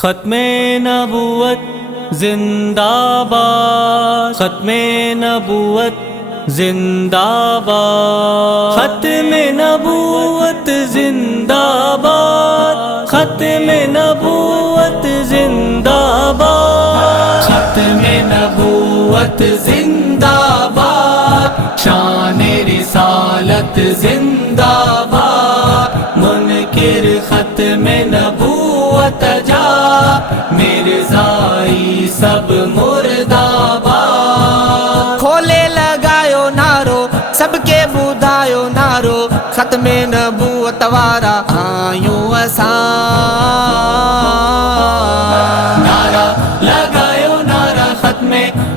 ختم نبوت زندہ باد، ختم نبوت زندہ باد، ختم نبوت زندہ باد، ختم نبوت زندہ باد، ختم نبوت زندہ باد، شان رسالت زندہ باد، منکر ختم نبوت جا مرزائی سب مردہ باد۔ کھولے لگایو نارو سب کے بدھایو نارو، ختم نبوت وارا آیوں اساں۔ نعرہ لگایو نعرہ ختم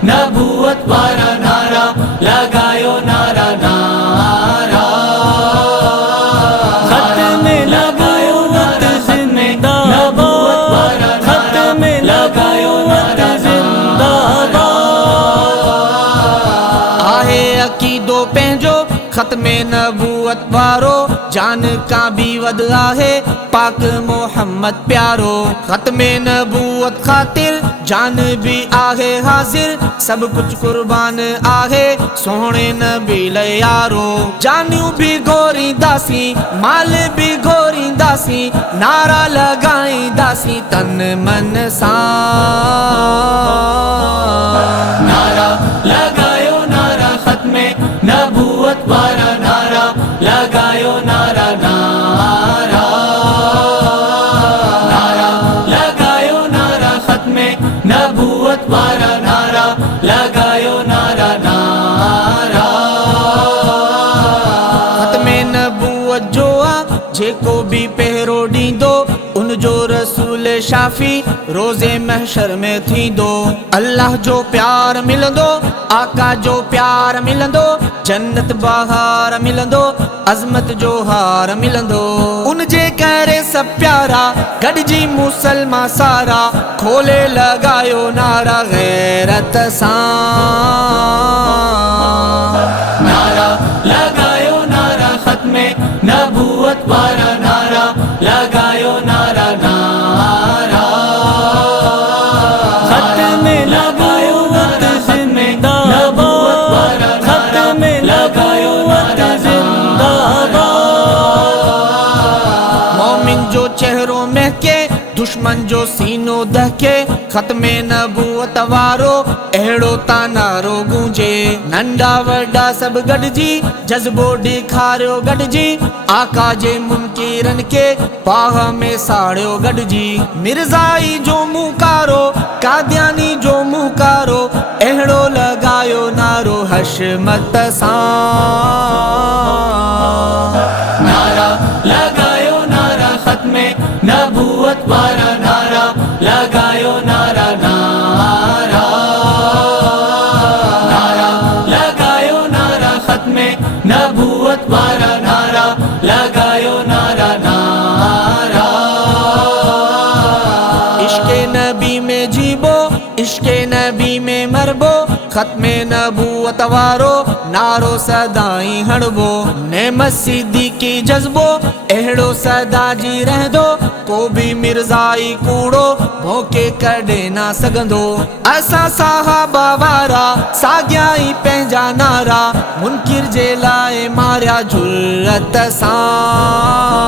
نبوت وارا، نعرہ لگایو نعرہ نعرہ ختم لگایو نعرہ ختم نبوت وارا، ختم لگایو نعرہ زندہ باد۔ آہے عقیدو پہنجو ختم نبوت وارو، جان کا بھی ود آہے پاک محمد پیارو، ختم نبوت خاطر جان بھی آہے حاضر، سب کچھ قربان آہے سونے نبی لے یارو، جانیوں بھی گوری داسی مال بھی گوری داسی، نعرہ لگائیں داسی تن من سان۔ نعرہ لگایو نعرہ ختم نبوت وارا، نعرہ لگایو نعرہ نعرہ نعرہ لگایو نعرہ ختم نبوت وارا، نعرہ لگایو نعرہ نعرہ ختم نبوت جو آ جے کو بھی پہرو ڈیندو، ان جو رسول شافی روزے محشر میں تھی دو، اللہ جو پیار ملندو آقا جو پیار ملندو، جنت بہار ملندو عظمت جو ہار ملندو، ان جے کرے سب پیارا گڈ جی مسلمان سارا، کھولے لگایو نعرہ غیرت سان۔ نعرہ لگایو نعرہ ختم نبوت وارا، نعرہ لگایو نعرہ نعرہ ختم لگایو نعرہ ختم نبوت وارا، ختم لگایو نعرہ زندہ باد۔ مومن جو چہروں مہکے دشمن جو سینوں دہکے، ختم نبوت وارو اہڑو تا نارو گونجے، ننڈا وڈا سب گڈ جی جذبو ڈکھاریو گڈ جی، آقا جے منکرن کے پاہ میں ساڑیو گڈ جی، مرزائی جو مکارو قادیانی جو مکارو، اہڑو لگایو نارو حشمت سان۔ نعرہ لگایو نعرہ ختم نبوت وارا، نعرہ لگایو نعرہ نعرہ نعرہ لگایو نعرہ ختم نبوت وارا، نعرہ لگایو نعرہ نعرہ عشق نبی میں جیبو عشق نبی میں مربو، ختم نبوت وارو نارو صدائی ہڑبو، نعمت صدیقی جذبو اہڑو صدا جی رہ دو، کو بھی مرزائی کوڑو بھوکے کڈے نہ سگندو، اساں صحابہ وارا ساگیائی پہنجا نارا، منکر جے لائے ماریا جرت سان۔